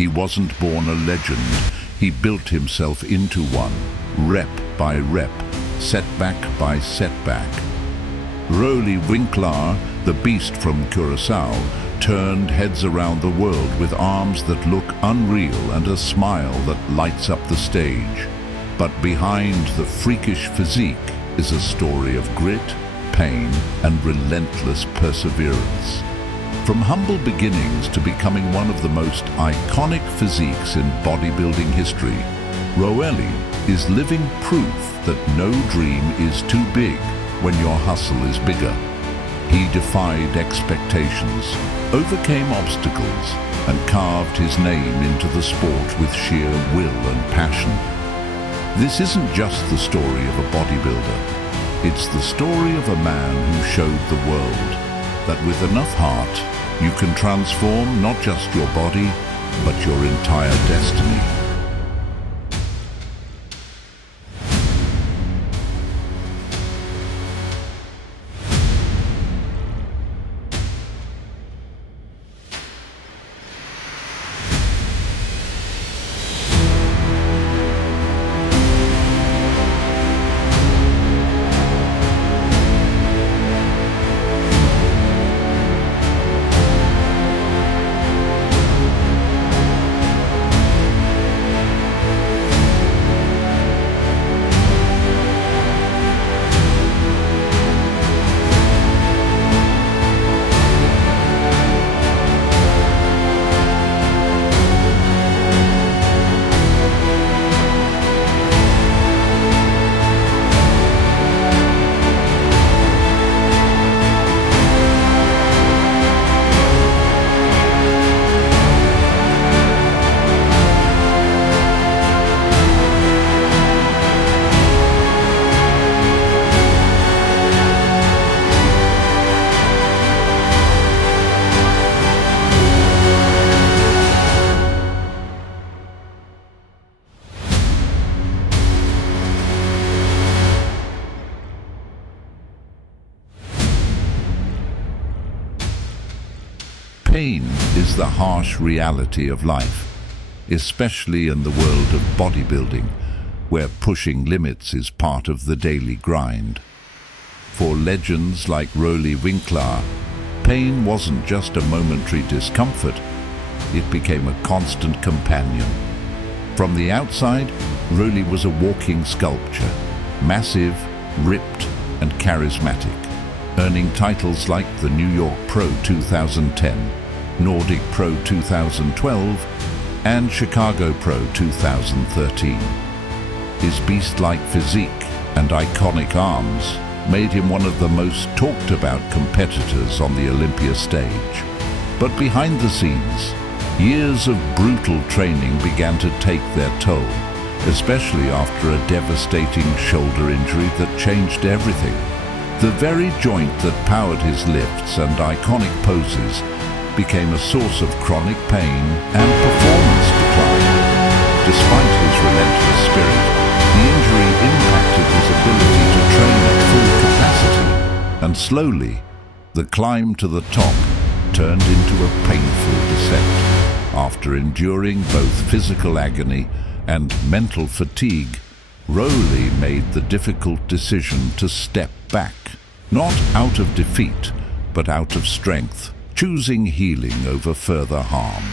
He wasn't born a legend. He built himself into one, rep by rep, setback by setback. Roelly Winklaar, the beast from Curaçao, turned heads around the world with arms that look unreal and a smile that lights up the stage. But behind the freakish physique is a story of grit, pain, and relentless perseverance. From humble beginnings to becoming one of the most iconic physiques in bodybuilding history, Roelly is living proof that no dream is too big when your hustle is bigger. He defied expectations, overcame obstacles, and carved his name into the sport with sheer will and passion. This isn't just the story of a bodybuilder. It's the story of a man who showed the world that with enough heart, you can transform not just your body, but your entire destiny. Pain is the harsh reality of life, especially in the world of bodybuilding, where pushing limits is part of the daily grind. For legends like Roelly Winklaar, pain wasn't just a momentary discomfort, it became a constant companion. From the outside, Roelly was a walking sculpture, massive, ripped, and charismatic, earning titles like the New York Pro 2010, Nordic Pro 2012, and Chicago Pro 2013. His beast-like physique and iconic arms made him one of the most talked-about competitors on the Olympia stage. But behind the scenes, years of brutal training began to take their toll, especially after a devastating shoulder injury that changed everything. The very joint that powered his lifts and iconic poses became a source of chronic pain and performance decline. Despite his relentless spirit, the injury impacted his ability to train at full capacity, and slowly, the climb to the top turned into a painful descent. After enduring both physical agony and mental fatigue, Roelly made the difficult decision to step back, not out of defeat, but out of strength, choosing healing over further harm.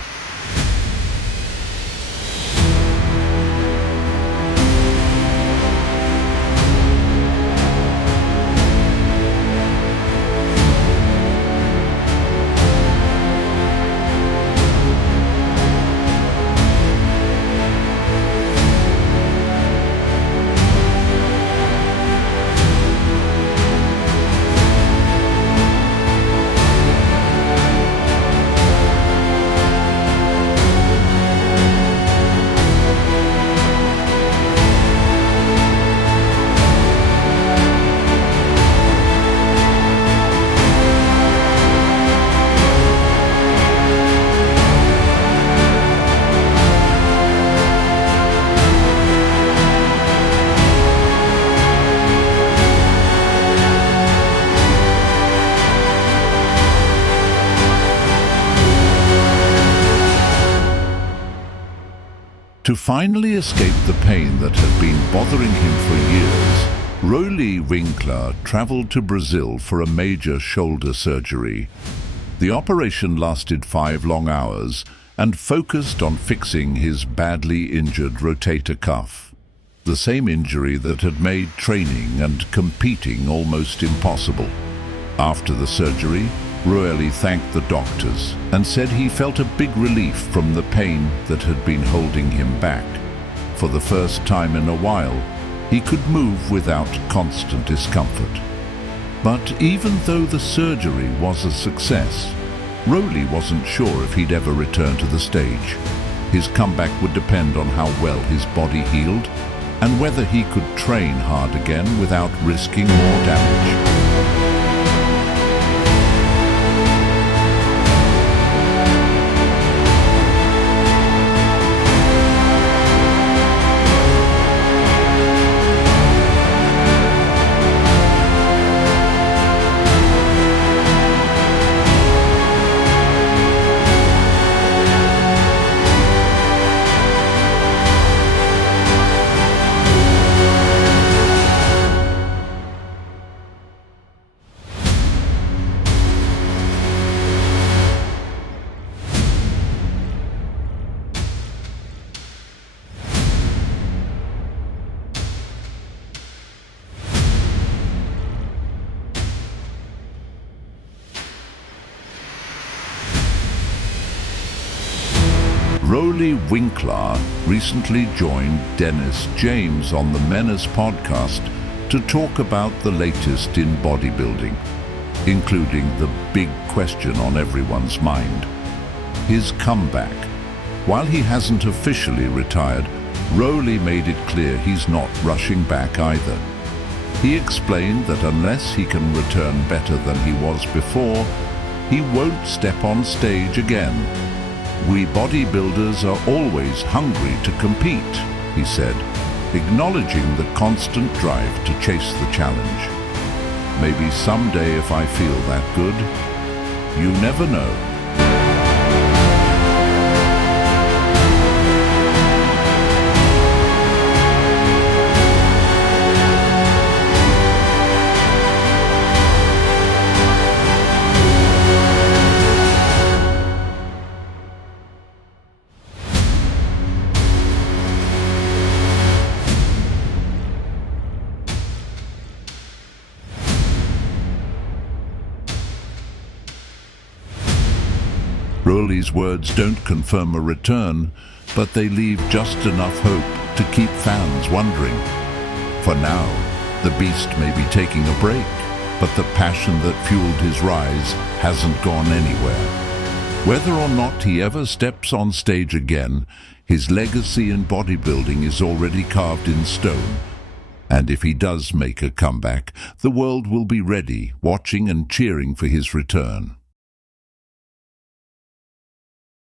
To finally escape the pain that had been bothering him for years, Roelly Winklaar traveled to Brazil for a major shoulder surgery. The operation lasted 5 long hours and focused on fixing his badly injured rotator cuff, the same injury that had made training and competing almost impossible. After the surgery, Roelly thanked the doctors and said he felt a big relief from the pain that had been holding him back. For the first time in a while, he could move without constant discomfort. But even though the surgery was a success, Roelly wasn't sure if he'd ever return to the stage. His comeback would depend on how well his body healed and whether he could train hard again without risking more damage. Roelly Winklaar recently joined Dennis James on the Menace podcast to talk about the latest in bodybuilding, including the big question on everyone's mind: his comeback. While he hasn't officially retired, Roelly made it clear he's not rushing back either. He explained that unless he can return better than he was before, he won't step on stage again. "We bodybuilders are always hungry to compete," he said, acknowledging the constant drive to chase the challenge. "Maybe someday if I feel that good, you never know." Roelly's words don't confirm a return, but they leave just enough hope to keep fans wondering. For now, the beast may be taking a break, but the passion that fueled his rise hasn't gone anywhere. Whether or not he ever steps on stage again, his legacy in bodybuilding is already carved in stone. And if he does make a comeback, the world will be ready, watching and cheering for his return.